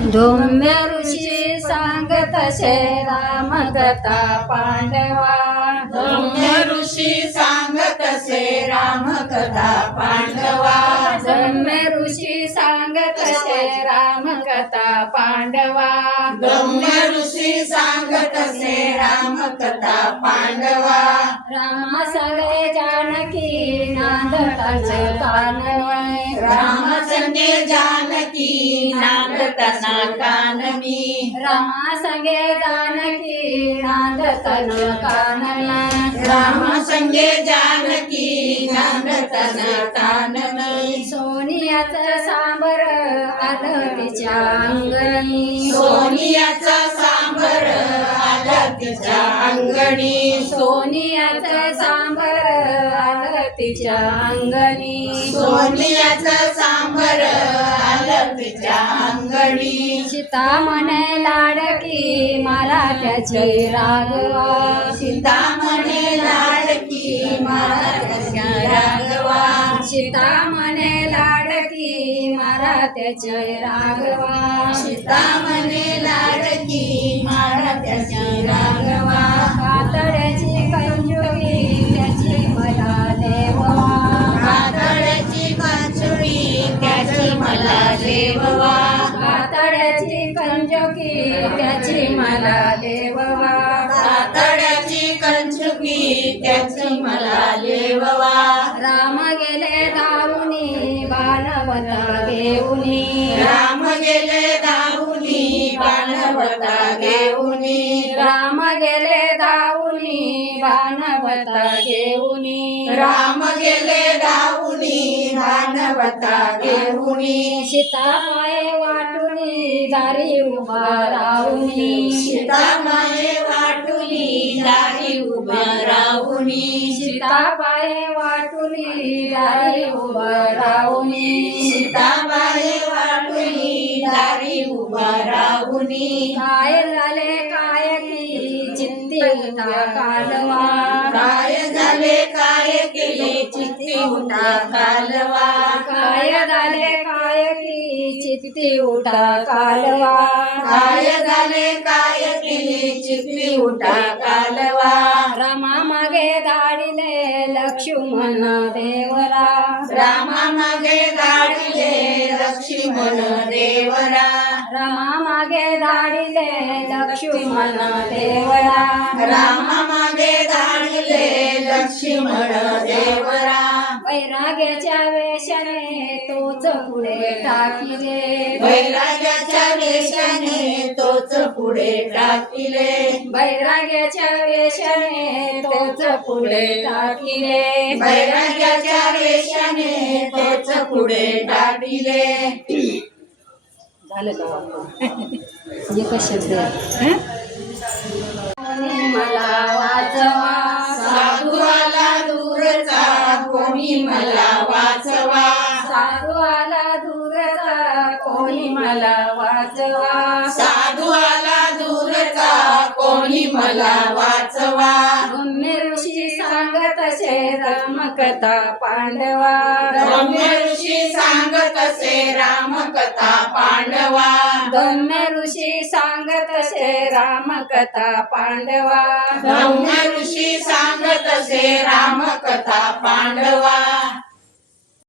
धौम्य ऋषी सांगत असे रामकथा पांडवा. धौम्य ऋषी सांगत असे रामकथा पांडवा. धौम्य ऋषी सांगत असे रामकथा पांडवा. धौम्य ऋषी सांगत असे रामकथा पांडवा. राम सगळे जानकी नांदताच कानवय. राम संगे जानकी नांदताना काननी. रामा संगे जानकी नांदताना काननी. राम संगे जानकी नांदताना काननी. सोनियाचं सांबर आलं तिच्या अंगणी. सोनियाचा सांबर आला तिच्या अंगणी. सोनियाचं सांबर आलं तिच्या अंगणी. सोनियाचं सांबर आलं तिच्या अंगणी. सीता म्हणे लाडकी मराठ्याची राघवा. सीता म्हणे लाडकी मराठ्याची राघवा. सीता म्हणे लाडकी मराठ्याची राघवा. सीता म्हणे लाडकी मराठ्याची राघवा. कातड्याची कंजुकी त्याची मला देवा. कातड्याची कंजुकी त्याची मला देववा. कातड्याची कंजुकी त्याची मला देवा. कातड्याची कंजुकी त्याची मला देववा. राम गेले धावूनी बाणवता घेऊनी. राम गेले धावूनी बाणवता घेऊनी. राम गेले धावूनी बाणवता घेऊनी. राम गेले धावूनी बाणवता घेऊनी. सीता माये वाटुनी दारी उभा राहुनी. सीता माये वाटुनी दारी उभा राहुनी. सीता पाये वाटुनी दारी उभा राहुनी. सीता माये वाटुनी दारी उभा राहुनी. काय झाले काय की चित्ती उठा कालवा. काय झाले काय केले चित्ती उठा कालवा. काय झाले काय की चित्ती उठा कालवा. काय झाले काय केले चित्ती उठा कालवा. रामा मागे धाडिले लक्ष्मण देवरा. रामा मागे धाडिले लक्ष्मण देवरा. रामा मागे धाडिले लक्ष्मण देवरा. रामा मागे धाडिले लक्ष्मण देवरा. वैराग्याच्या वेशाने तोच पुढे टाकिले. वैराग्याच्या वेशाने तोच पुढे टाकिले. वैराग्याच्या वेशाने तोच पुढे टाकिले. वैराग्याच्या वेशाने तोच पुढे टाकिले. झालं का एकच शब्द आहे. कोणी मला वाचवा. साधू आला दूरचा कोणी मला वाचवा. साधू आला दूरचा कोणी मला वाचवा. साधू आला दूरचा कोणी मला वाचवा. धौम्य ऋषी सांगत असे रामकथा पांडवा. धौम्य ऋषी सांगत असे रामकथा पांडवा. धौम्य ऋषी सांगत असे रामकथा पांडवा. धौम्य ऋषी सांगत असे रामकथा पांडवा.